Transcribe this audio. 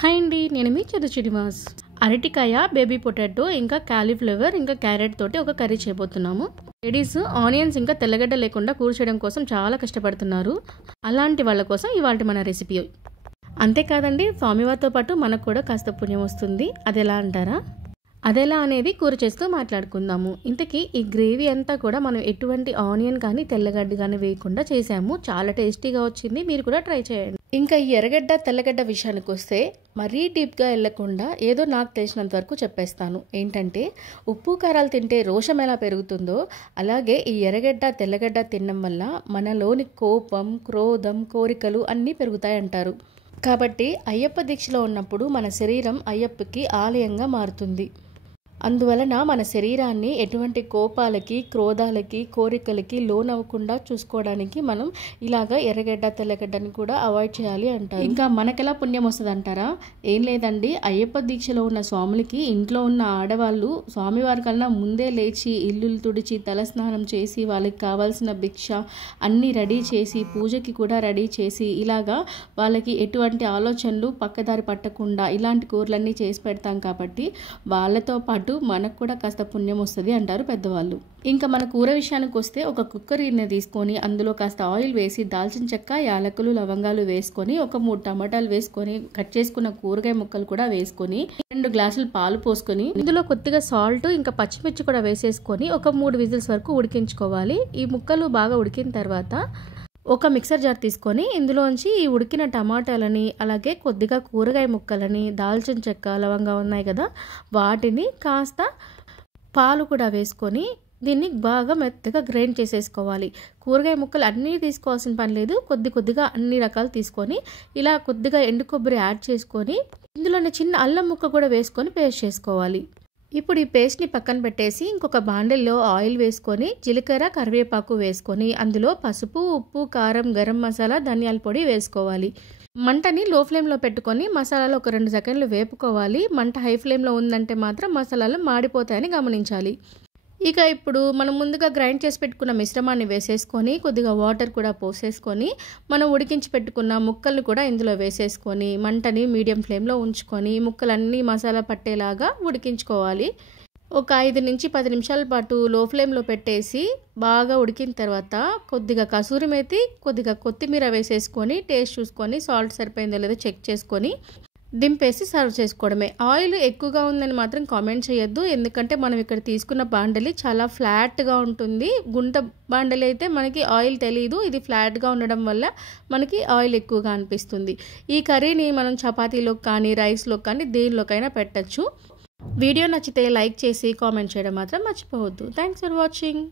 Hi అండి, నేను మీ చదు శ్రీనివాస్. అరటికాయ, బేబీ పొటాటో, ఇంకా కాలీఫ్లవర్, ఇంకా క్యారెట్ తోటి ఒక కర్రీ చేయబోతున్నాము. లేడీస్ ఆనియన్స్ ఇంకా తెల్లగడ్డ లేకుండా కూర చేయడం కోసం చాలా కష్టపడుతున్నారు. అలాంటి వాళ్ళ కోసం ఇవాళ మన రెసిపీ. అంతేకాదండి, స్వామివారితో పాటు మనకు కూడా కాస్త పుణ్యం వస్తుంది. అది ఎలా అంటారా? అదెలా అనేది కూర చేస్తూ మాట్లాడుకుందాము. ఇంతకీ ఈ గ్రేవీ అంతా కూడా మనం ఎటువంటి ఆనియన్ కానీ తెల్లగడ్డ కానీ వేయకుండా చేసాము. చాలా టేస్టీగా వచ్చింది. మీరు కూడా ట్రై చేయండి. ఇంకా ఈ ఎర్రగడ్డ తెల్లగడ్డ విషయానికి వస్తే మరీ డీప్గా వెళ్ళకుండా ఏదో నాకు తెలిసినంత వరకు చెప్పేస్తాను. ఏంటంటే, ఉప్పు కారాలు తింటే రోషం ఎలా పెరుగుతుందో అలాగే ఈ ఎర్రగడ్డ తెల్లగడ్డ తినడం వల్ల మనలోని కోపం, క్రోధం, కోరికలు అన్నీ పెరుగుతాయంటారు. కాబట్టి అయ్యప్ప దీక్షలో ఉన్నప్పుడు మన శరీరం అయ్యప్పకి ఆలయంగా మారుతుంది. అందువలన మన శరీరాన్ని ఎటువంటి కోపాలకి, క్రోధాలకి, కోరికలకి లోనవ్వకుండా చూసుకోవడానికి మనం ఇలాగ ఎర్రగడ్డ తెల్లగడ్డని కూడా అవాయిడ్ చేయాలి అంటారు. ఇంకా మనకెలా పుణ్యం వస్తుంది అంటారా? ఏం లేదండి, అయ్యప్ప దీక్షలో ఉన్న స్వాములకి ఇంట్లో ఉన్న ఆడవాళ్ళు స్వామివారి కన్నా ముందే లేచి ఇల్లులు తుడిచి తలస్నానం చేసి వాళ్ళకి కావాల్సిన భిక్ష అన్నీ రెడీ చేసి పూజకి కూడా రెడీ చేసి ఇలాగా వాళ్ళకి ఎటువంటి ఆలోచనలు పక్కదారి పట్టకుండా ఇలాంటి కూరలన్నీ చేసి పెడతాం. కాబట్టి వాళ్ళతో పాటు మనకు కూడా కాస్త పుణ్యం వస్తుంది అంటారు పెద్దవాళ్ళు. ఇంకా మన కూర విషయానికి వస్తే ఒక కుక్కర్ని తీసుకొని అందులో కాస్త ఆయిల్ వేసి దాల్చిన చెక్క, యాలకులు, లవంగాలు వేసుకొని ఒక 3 టమాటాలు వేసుకొని కట్ చేసుకున్న కూరగాయ ముక్కలు కూడా వేసుకొని 2 గ్లాసులు పాలు పోసుకొని ఇందులో కొద్దిగా సాల్ట్ ఇంకా పచ్చిమిర్చి కూడా వేసేసుకొని ఒక 3 విజిల్స్ వరకు ఉడికించుకోవాలి. ఈ ముక్కలు బాగా ఉడికిన తర్వాత ఒక మిక్సర్ జార్ తీసుకొని ఇందులోంచి ఈ ఉడికిన టమాటాలని అలాగే కొద్దిగా కూరగాయ ముక్కలని, దాల్చిన చెక్క, లవంగా ఉన్నాయి కదా వాటిని కాస్త పాలు కూడా వేసుకొని దీన్ని బాగా మెత్తగా గ్రైండ్ చేసేసుకోవాలి. కూరగాయ ముక్కలు అన్నీ తీసుకోవాల్సిన పని లేదు, కొద్దిగా అన్ని రకాలు తీసుకొని ఇలా కొద్దిగా ఎండు కొబ్బరి యాడ్ చేసుకొని ఇందులోనే చిన్న అల్లం ముక్క కూడా వేసుకొని పేస్ట్ చేసుకోవాలి. ఇప్పుడు ఈ పేస్ట్ని పక్కన పెట్టేసి ఇంకొక బాండెల్లో ఆయిల్ వేసుకొని జీలకర్ర, కరివేపాకు వేసుకొని అందులో పసుపు, ఉప్పు, కారం, గరం మసాలా, ధనియాల పొడి వేసుకోవాలి. మంటని లో ఫ్లేమ్లో పెట్టుకొని మసాలాలు ఒక 2 సెకండ్లు వేపుకోవాలి. మంట హై ఫ్లేమ్లో ఉందంటే మాత్రం మసాలాలు మాడిపోతాయని గమనించాలి. ఇక ఇప్పుడు మనం ముందుగా గ్రైండ్ చేసి పెట్టుకున్న మిశ్రమాన్ని వేసేసుకొని కొద్దిగా వాటర్ కూడా పోసేసుకొని మనం ఉడికించి పెట్టుకున్న ముక్కల్ని కూడా ఇందులో వేసేసుకొని మంటని మీడియం ఫ్లేమ్లో ఉంచుకొని ముక్కలన్నీ మసాలా పట్టేలాగా ఉడికించుకోవాలి. ఒక 5 నుంచి 10 నిమిషాల పాటు లో ఫ్లేమ్లో పెట్టేసి బాగా ఉడికిన తర్వాత కొద్దిగా కసూరి మేతి, కొద్దిగా కొత్తిమీర వేసేసుకొని టేస్ట్ చూసుకొని సాల్ట్ సరిపోయిందో లేదో చెక్ చేసుకొని దింపేసి సర్వ్ చేసుకోవడమే. ఆయిల్ ఎక్కువగా ఉందని మాత్రం కామెంట్ చేయొద్దు, ఎందుకంటే మనం ఇక్కడ తీసుకున్న బాండలి చాలా ఫ్లాట్గా ఉంటుంది. గుంట బాండలి అయితే మనకి ఆయిల్ తెలియదు, ఇది ఫ్లాట్గా ఉండడం వల్ల మనకి ఆయిల్ ఎక్కువగా అనిపిస్తుంది. ఈ కర్రీని మనం చపాతీలో కానీ రైస్లో కానీ దేనిలోకైనా పెట్టచ్చు. వీడియో నచ్చితే లైక్ చేసి కామెంట్ చేయడం మాత్రం మర్చిపోవద్దు. Thanks for watching.